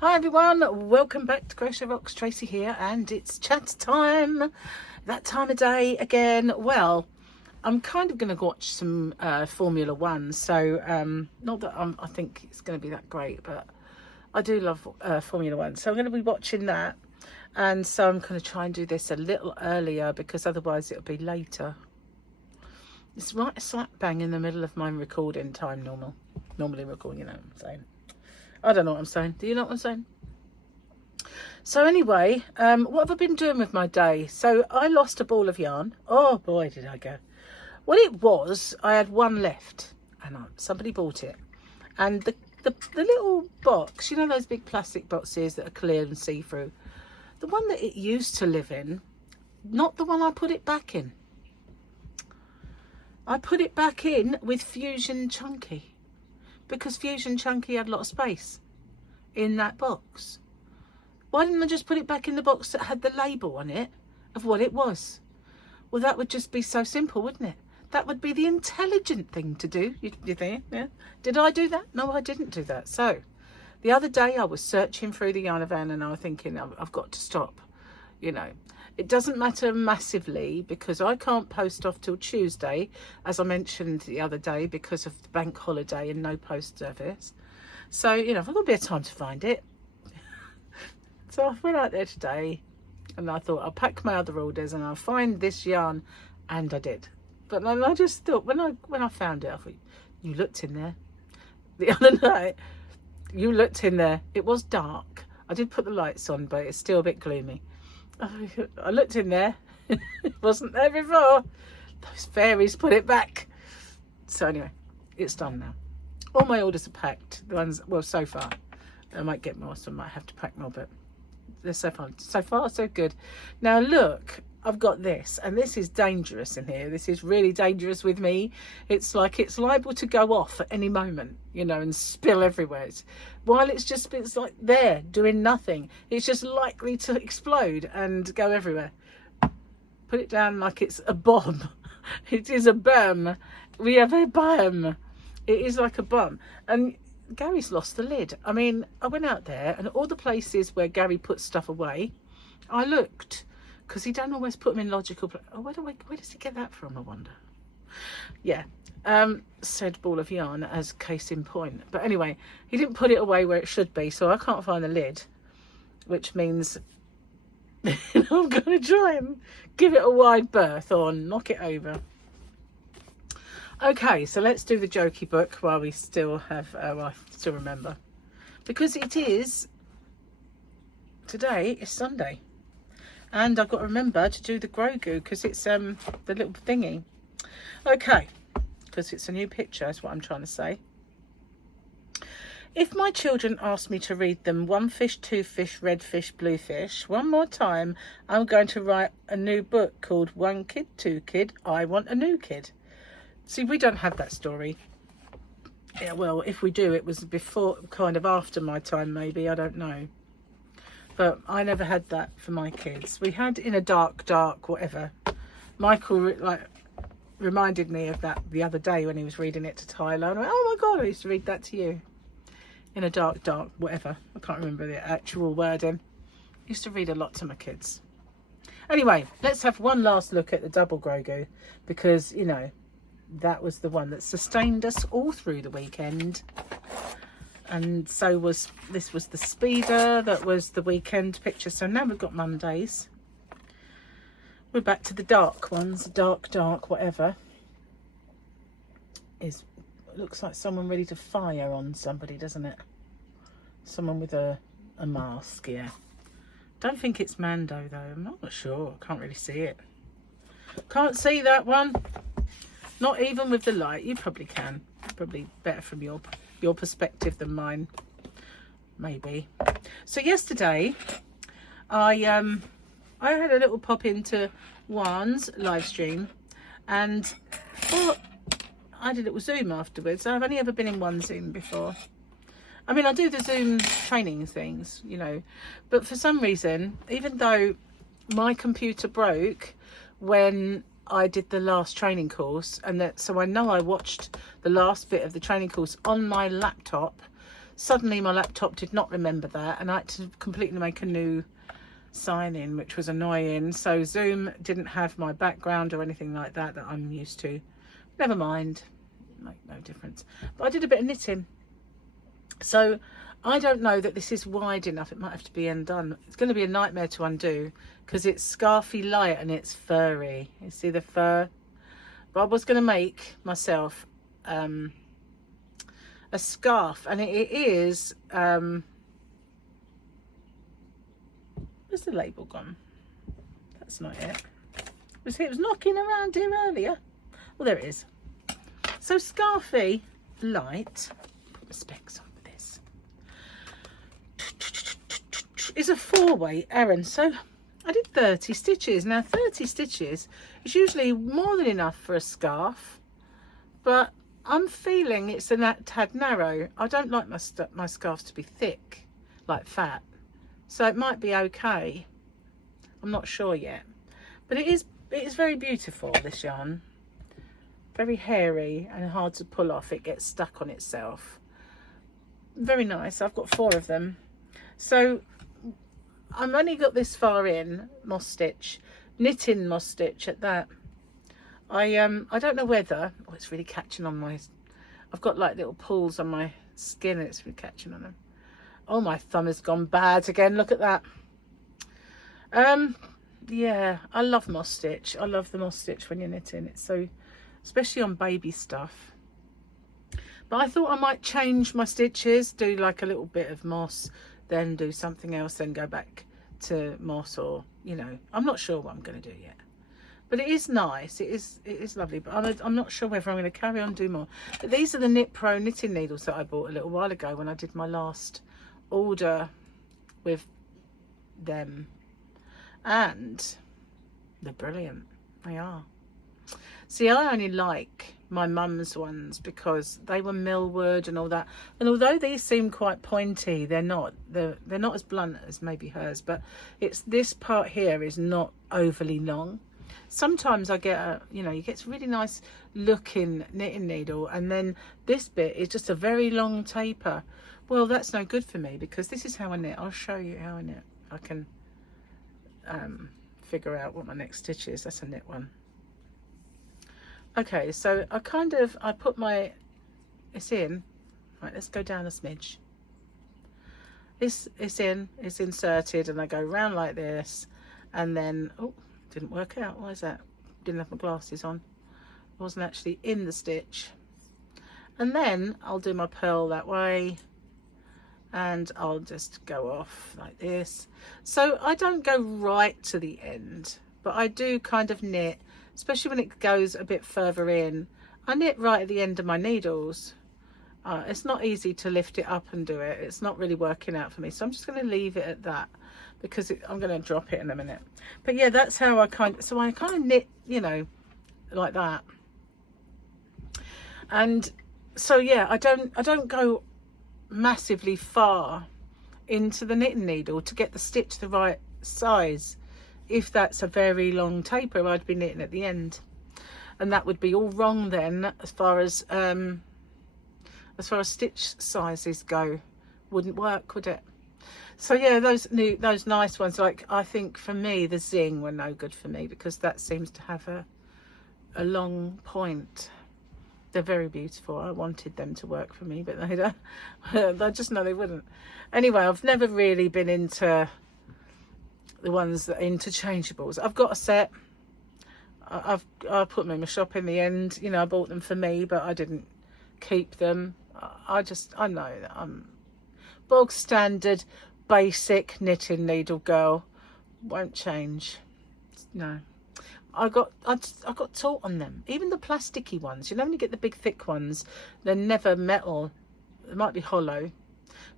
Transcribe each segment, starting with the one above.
Hi everyone, welcome back to Crochet Rocks. Tracy here, and it's chat time. That time of day again. Well, I'm kind of going to watch some Formula One, so not that I think it's going to be that great, but I do love Formula One, so I'm going to be watching that. And so I'm going to try and do this a little earlier because otherwise it'll be later. It's right slap bang in the middle of my recording time. Normally recording, you know what I'm saying. I don't know what I'm saying. Do you know what I'm saying? So anyway, what have I been doing with my day? So I lost a ball of yarn. Oh boy, did I go. What it was, I had one left and somebody bought it. And the little box, you know those big plastic boxes that are clear and see-through? The one that it used to live in, not the one I put it back in. I put it back in with Fusion Chunky. Because Fusion Chunky had a lot of space in that box. Why didn't I just put it back in the box that had the label on it of what it was? Well, that would just be so simple, wouldn't it? That would be the intelligent thing to do, you think? Yeah. Did I do that? No, I didn't do that. So the other day I was searching through the yarn van and I was thinking, I've got to stop. You know, it doesn't matter massively because I can't post off till Tuesday, as I mentioned the other day, because of the bank holiday and no post service. So, you know, I've got a bit of time to find it. So I went out there today and I thought I'll pack my other orders and I'll find this yarn, and I did. But I just thought when I found it, I thought, you looked in there the other night. You looked in there. It was dark. I did put the lights on, but it's still a bit gloomy. I looked in there. It wasn't there before. Those fairies put it back. So anyway, it's done now. All my orders are packed. The ones, well, so far. I might get more, so I might have to pack more, but they're so far so good. Now look, I've got this, and this is dangerous in here. This is really dangerous with me. It's like it's liable to go off at any moment, you know, and spill everywhere. While it's like there doing nothing, it's just likely to explode and go everywhere. Put it down like it's a bomb. It is a bomb. We have a bomb. It is like a bomb. And Gary's lost the lid. I mean, I went out there and all the places where Gary puts stuff away, I looked, because he don't always put them in logical place. Oh, where does he get that from, I wonder? Yeah, said ball of yarn as case in point. But anyway, he didn't put it away where it should be, so I can't find the lid, which means I'm going to try and give it a wide berth or knock it over. Okay, so let's do the jokey book while we still have, I still remember. Because today is Sunday. And I've got to remember to do the Grogu because it's the little thingy. Okay, because it's a new picture is what I'm trying to say. If my children ask me to read them one fish, two fish, red fish, blue fish, one more time, I'm going to write a new book called One Kid, Two Kid, I Want a New Kid. See, we don't have that story. Yeah, well, if we do, it was before, kind of after my time, maybe. I don't know. But I never had that for my kids. We had In a Dark, whatever. Michael, reminded me of that the other day when he was reading it to Tyler. And I went, oh my God, I used to read that to you. In a Dark, whatever. I can't remember the actual wording. I used to read a lot to my kids. Anyway, let's have one last look at the double Grogu. Because, you know, that was the one that sustained us all through the weekend. And so this was the speeder that was the weekend picture. So now we've got Mondays. We're back to the dark ones. Dark, whatever. Looks like someone ready to fire on somebody, doesn't it? Someone with a mask, yeah. Don't think it's Mando though. I'm not sure. Can't really see it. Can't see that one. Not even with the light. You probably can. Probably better from your perspective than mine. Maybe. So yesterday, I had a little pop into Juan's live stream, and I did it with Zoom afterwards. I've only ever been in one Zoom before. I mean, I do the Zoom training things, you know, but for some reason, even though my computer broke when I did the last training course, and so I know I watched the last bit of the training course on my laptop, suddenly my laptop did not remember that, and I had to completely make a new sign in, which was annoying. So Zoom didn't have my background or anything like that I'm used to. Never mind, make no difference. But I did a bit of knitting, so I don't know that this is wide enough. It might have to be undone. It's going to be a nightmare to undo because it's scarfy light and it's furry. You see the fur? But I was going to make myself a scarf, and it is where's the label gone? That's not it. It was knocking around here earlier. Well, there it is. So scarfy light, put the specs on for this, is a 4-way Aran. So I did 30 stitches. Now 30 stitches is usually more than enough for a scarf, but I'm feeling it's a tad narrow. I don't like my scarves to be thick, like fat. So it might be okay. I'm not sure yet. But it is very beautiful, this yarn. Very hairy and hard to pull off. It gets stuck on itself. Very nice. I've got 4 of them. So I've only got this far in moss stitch, knitting moss stitch at that. I don't know whether, oh, it's really catching on my, I've got like little pulls on my skin and it's really catching on them. Oh, my thumb has gone bad again. Look at that. Yeah, I love moss stitch. I love the moss stitch when you're knitting. It's so, especially on baby stuff. But I thought I might change my stitches, do like a little bit of moss, then do something else, then go back to moss, or, you know, I'm not sure what I'm going to do yet. But it is nice. It is lovely. But I'm not sure whether I'm going to carry on do more. But these are the Knit Pro knitting needles that I bought a little while ago when I did my last order with them, and they're brilliant. They are. See, I only like my mum's ones because they were millwood and all that, and although these seem quite pointy, they're not as blunt as maybe hers, but it's this part here is not overly long. Sometimes I get a, you know, you get a really nice looking knitting needle, and then this bit is just a very long taper. Well, that's no good for me because this is how I knit. I'll show you how I knit. I can figure out what my next stitch is. That's a knit one. Okay, so I put my, it's in. Right, let's go down a smidge. It's inserted, and I go round like this, and then, oh, didn't work out. Why is that? Didn't have my glasses on. I wasn't actually in the stitch. And then I'll do my purl that way, and I'll just go off like this. So I don't go right to the end, but I do kind of knit, especially when it goes a bit further in. I knit right at the end of my needles. It's not easy to lift it up and do it. It's not really working out for me, so I'm just going to leave it at that because I'm going to drop it in a minute. But yeah, that's how I kind of knit, you know, like that. And so yeah, I don't go massively far into the knitting needle to get the stitch the right size. If that's a very long taper, I'd be knitting at the end, and that would be all wrong then as far as stitch sizes go. Wouldn't work, would it? So yeah, those nice ones, like I think for me the Zing were no good for me because that seems to have a long point. They're very beautiful. I wanted them to work for me, but they don't. I just know they wouldn't. Anyway, I've never really been into the ones that are interchangeables. I've got a set. I put them in my shop in the end. You know, I bought them for me, but I didn't keep them. I know that I'm bog standard, basic knitting needle girl. Won't change. No. I got taught on them. Even the plasticky ones, you know, when you get the big thick ones, they're never metal. They might be hollow,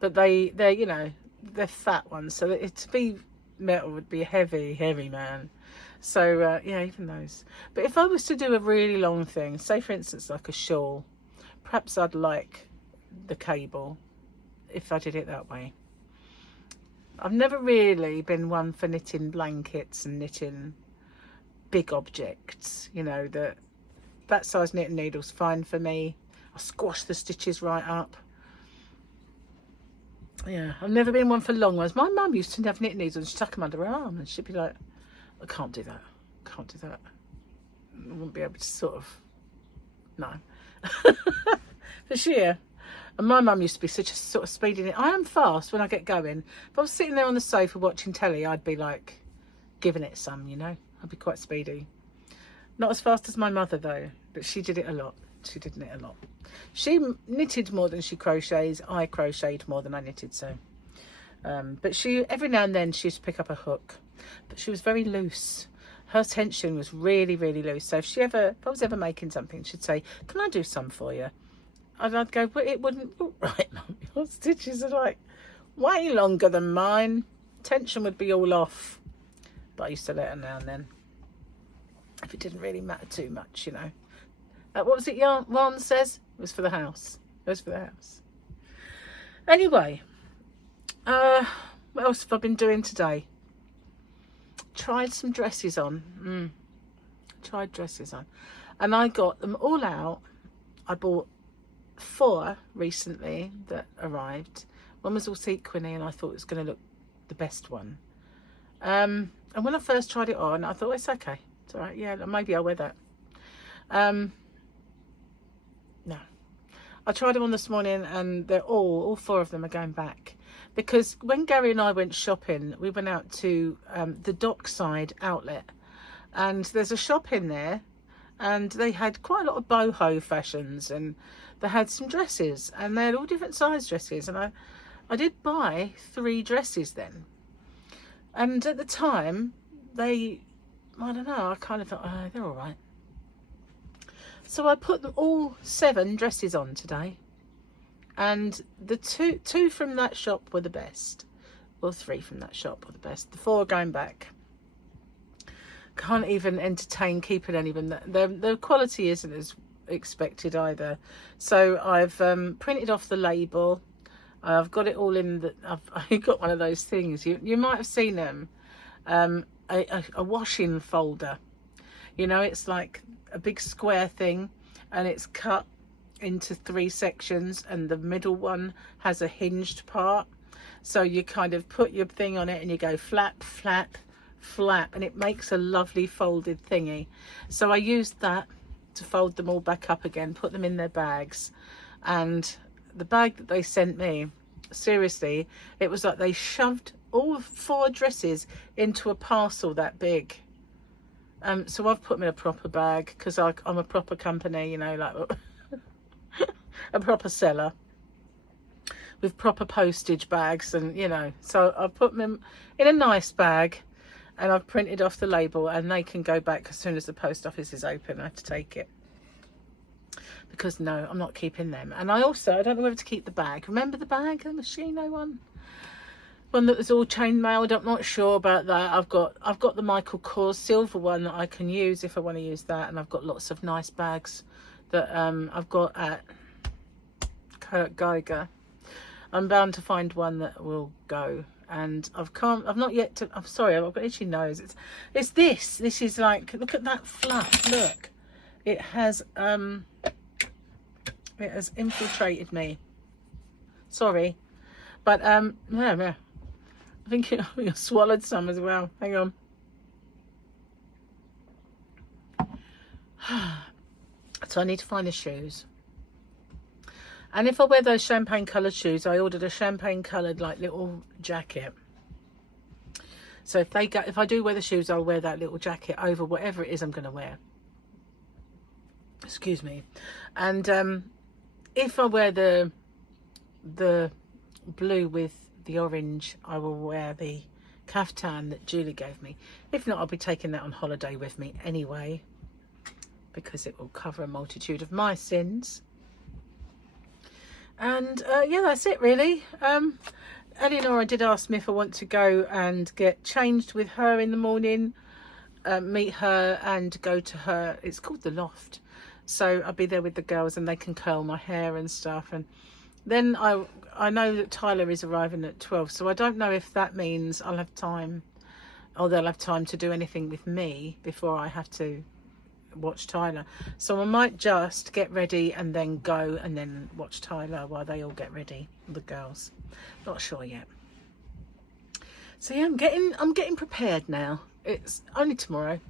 but they're you know, they're fat ones. So to be metal would be heavy man. So yeah, even those. But if I was to do a really long thing, say for instance like a shawl, perhaps I'd like the cable if I did it that way. I've never really been one for knitting blankets and knitting big objects, you know, that size knitting needle's fine for me. I squash the stitches right up. Yeah, I've never been one for long ones. My mum used to have knitting needles and stuck them under her arm, and she'd be like, I can't do that. Can't do that. I wouldn't be able to sort of, no. For sure. And my mum used to be such a sort of speedy knit. I am fast when I get going. If I was sitting there on the sofa watching telly, I'd be like giving it some, you know. I'd be quite speedy. Not as fast as my mother though, but she did it a lot. She did knit a lot. She knitted more than she crochets. I crocheted more than I knitted, so. But she, every now and then, she used to pick up a hook. But she was very loose. Her tension was really, really loose. So if I was ever making something, she'd say, can I do some for you? And I'd go, but it wouldn't. Oh, right, Mum, your stitches are like way longer than mine. Tension would be all off. But I used to let her now and then. If it didn't really matter too much, you know. What was it Ron says? It was for the house. It was for the house. Anyway, what else have I been doing today? Tried some dresses on. Tried dresses on. And I got them all out. I bought 4 recently that arrived. One was all sequiny and I thought it was going to look the best one. And when I first tried it on, I thought, it's okay. It's all right. Yeah, maybe I'll wear that. No. I tried them on this morning and they're all 4 of them are going back. Because when Gary and I went shopping, we went out to the Dockside outlet. And there's a shop in there. And they had quite a lot of boho fashions. And they had some dresses. And they had all different size dresses. And I did buy 3 dresses then. And at the time, I don't know, I kind of thought, oh, they're all right. So I put them all 7 dresses on today. And the two from that shop were the best. Well, 3 from that shop were the best. The 4 are going back. Can't even entertain keeping any of them. The quality isn't as expected either. So I've printed off the label. I've got it all in I've got one of those things. You might have seen them. A washing folder. You know, it's like a big square thing and it's cut into 3 sections and the middle one has a hinged part. So you kind of put your thing on it and you go flap, flap, flap, and it makes a lovely folded thingy. So I used that to fold them all back up again, put them in their bags. And the bag that they sent me, seriously, it was like they shoved all 4 dresses into a parcel that big. So I've put them in a proper bag because I'm a proper company, you know, like a proper seller with proper postage bags, and you know, so I've put them in a nice bag and I've printed off the label and they can go back as soon as the post office is open. I have to take it because no, I'm not keeping them. And I don't know whether to keep the bag. Remember the bag, the Machino one that was all chain mailed? I'm not sure about that. I've got the Michael Kors silver one that I can use if I want to use that, and I've got lots of nice bags that I've got at Kurt Geiger. I'm bound to find one that will go, and I've not yet to. I'm sorry, I've got itchy nose. It's this. This is like, look at that fluff. Look, it has infiltrated me. Sorry, but yeah. I think I swallowed some as well. Hang on. So I need to find the shoes. And if I wear those champagne coloured shoes, I ordered a champagne coloured like little jacket. So if I do wear the shoes, I'll wear that little jacket over whatever it is I'm going to wear. Excuse me. And if I wear the blue with the orange, I will wear the caftan that Julie gave me. If not, I'll be taking that on holiday with me anyway, because it will cover a multitude of my sins. And yeah, that's it really. Eleonora did ask me if I want to go and get changed with her in the morning, meet her and go to her, it's called the Loft, so I'll be there with the girls and they can curl my hair and stuff. And then I know that Tyler is arriving at 12, so I don't know if that means I'll have time, or they'll have time to do anything with me before I have to watch Tyler. So I might just get ready and then go and then watch Tyler while they all get ready, the girls. Not sure yet. So yeah, I'm getting prepared now. It's only tomorrow.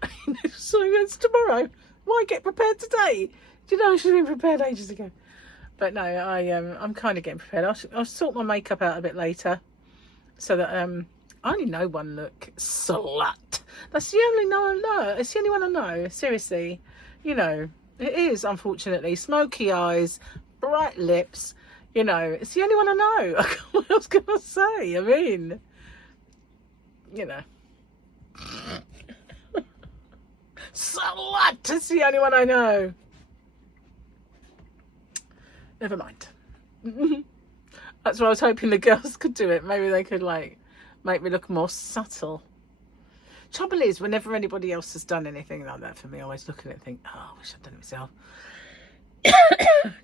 So it's tomorrow. Why get prepared today? Do you know I should have been prepared ages ago? But no, I'm kind of getting prepared. I'll sort my makeup out a bit later, so that I only know one look. Slut. That's the only one I know. It's the only one I know. Seriously, you know, it is, unfortunately. Smoky eyes, bright lips. You know, it's the only one I know. What else can I say? I mean, you know. Slut. It's the only one I know. Never mind. That's what I was hoping the girls could do it. Maybe they could, like, make me look more subtle. Trouble is, whenever anybody else has done anything like that for me, I always look at it and think, oh, I wish I'd done it myself.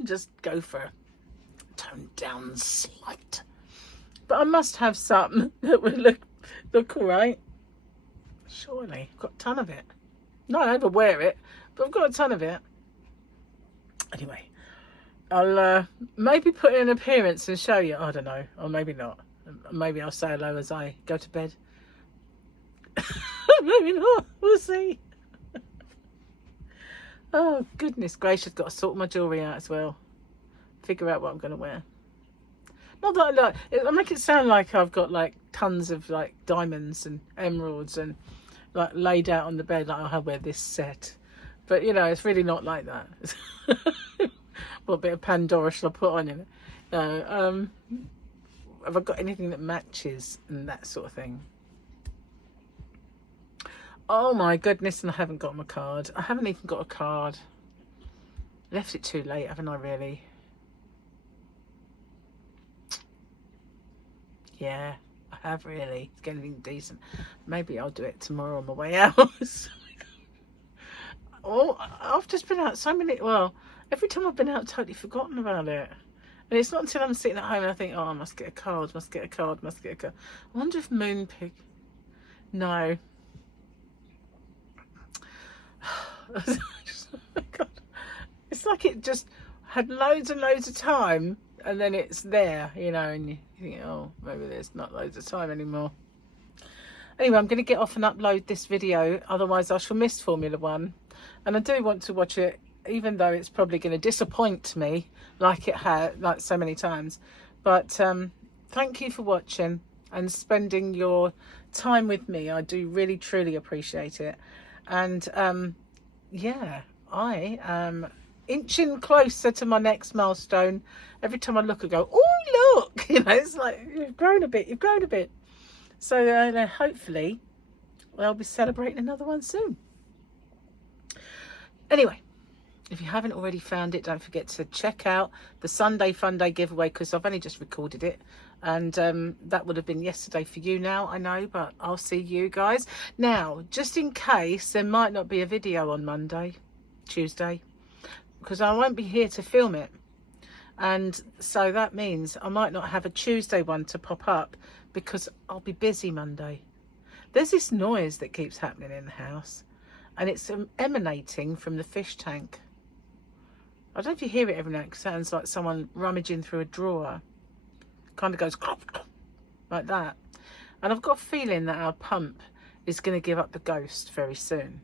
Just go for a toned down slut. But I must have something that would look all right. Surely. I've got a ton of it. No, I never wear it, but I've got a ton of it. Anyway. I'll maybe put in an appearance and show you. I don't know. Or maybe not. Maybe I'll say hello as I go to bed. Maybe not. We'll see. Oh, goodness gracious. Got to sort my jewellery out as well. Figure out what I'm going to wear. Not that I make it sound like I've got like tons of like diamonds and emeralds and like laid out on the bed. Like, I'll wear this set. But, you know, it's really not like that. What bit of Pandora shall I put on you? No, have I got anything that matches and that sort of thing? Oh my goodness, and I haven't got my card. I haven't even got a card. Left it too late, haven't I, really? Yeah, I have really. It's getting anything decent. Maybe I'll do it tomorrow on my way out. Oh, I've just been out so many, well, every time I've been out, I've totally forgotten about it. And it's not until I'm sitting at home and I think, oh, I must get a card, must get a card, must get a card. I wonder if Moonpig... No. Oh my God. It's like it just had loads and loads of time and then it's there, you know, and you think, oh, maybe there's not loads of time anymore. Anyway, I'm going to get off and upload this video, otherwise I shall miss Formula 1. And I do want to watch it, even though it's probably going to disappoint me like it had, like so many times. But thank you for watching and spending your time with me. I do really, truly appreciate it. And yeah, I am inching closer to my next milestone. Every time I look, I go, oh, look, you know, it's like, you've grown a bit, you've grown a bit. So hopefully I'll be celebrating another one soon. Anyway, if you haven't already found it, don't forget to check out the Sunday Fun Day giveaway, because I've only just recorded it. And that would have been yesterday for you now, I know, but I'll see you guys. Now, just in case there might not be a video on Monday, Tuesday, because I won't be here to film it. And so that means I might not have a Tuesday one to pop up because I'll be busy Monday. There's this noise that keeps happening in the house. And it's emanating from the fish tank. I don't know if you hear it every now and then. It sounds like someone rummaging through a drawer. Kind of goes like that. And I've got a feeling that our pump is going to give up the ghost very soon.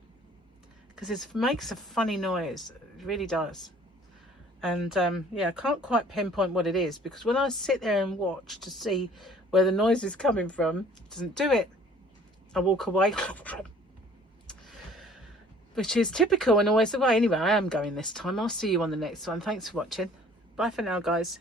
Because it makes a funny noise. It really does. And yeah, I can't quite pinpoint what it is. Because when I sit there and watch to see where the noise is coming from, it doesn't do it. I walk away. Which is typical and always the way. Anyway, I am going this time. I'll see you on the next one. Thanks for watching. Bye for now, guys.